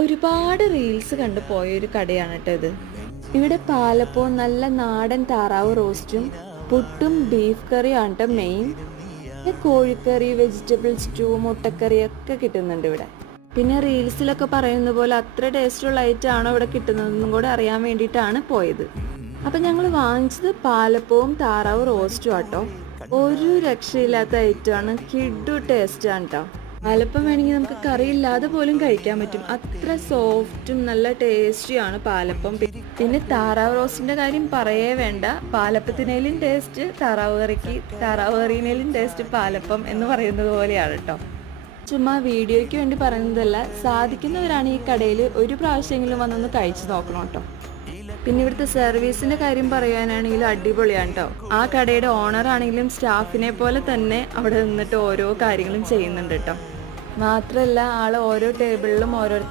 ഒരുപാട് റീൽസ് കണ്ടു പോയൊരു കടയാണ് കേട്ടോ ഇത്. ഇവിടെ പാലപ്പവും നല്ല നാടൻ താറാവ് റോസ്റ്റും പുട്ടും ബീഫ് കറിയാണ് കേട്ടോ മെയിൻ. കോഴിക്കറി, വെജിറ്റബിൾ സ്റ്റൂ, മുട്ടക്കറി ഒക്കെ കിട്ടുന്നുണ്ട് ഇവിടെ. പിന്നെ റീൽസിലൊക്കെ പറയുന്ന പോലെ അത്ര ടേസ്റ്റുള്ള ഐറ്റം ആണോ ഇവിടെ കിട്ടുന്നതെന്നും കൂടെ അറിയാൻ വേണ്ടിയിട്ടാണ് പോയത്. അപ്പം ഞങ്ങൾ വാങ്ങിച്ചത് പാലപ്പവും താറാവ് റോസ്റ്റും ആട്ടോ. ഒരു രക്ഷയില്ലാത്ത ഐറ്റമാണ്, കിഡു ടേസ്റ്റാണ് കേട്ടോ. പാലപ്പം വേണമെങ്കിൽ നമുക്ക് കറിയില്ലാതെ പോലും കഴിക്കാൻ പറ്റും, അത്ര സോഫ്റ്റും നല്ല ടേസ്റ്റിയാണ് പാലപ്പം. പിന്നെ താറാവ് റോസ്റ്റിൻ്റെ കാര്യം പറയേ വേണ്ട, പാലപ്പത്തിനേലും ടേസ്റ്റ് താറാവ് കറിക്ക്, താറാവ് കറിയിനേലും ടേസ്റ്റ് പാലപ്പം എന്ന് പറയുന്നത് പോലെയാണ് കേട്ടോ. ചുമ്മാ വീഡിയോയ്ക്ക് വേണ്ടി പറയുന്നതല്ല, സാധിക്കുന്നവരാണ് ഈ കടയിൽ ഒരു പ്രാവശ്യമെങ്കിലും വന്നൊന്ന് കഴിച്ചു നോക്കണം കേട്ടോ. പിന്നെ ഇവിടുത്തെ സർവീസിൻ്റെ കാര്യം പറയാനാണെങ്കിലും അടിപൊളിയാണ് കേട്ടോ. ആ കടയുടെ ഓണർ ആണെങ്കിലും സ്റ്റാഫിനെ പോലെ തന്നെ അവിടെ നിന്നിട്ട് ഓരോ കാര്യങ്ങളും ചെയ്യുന്നുണ്ട് കേട്ടോ. മാത്രമല്ല ആൾ ഓരോ ടേബിളിലും ഓരോരുത്തർ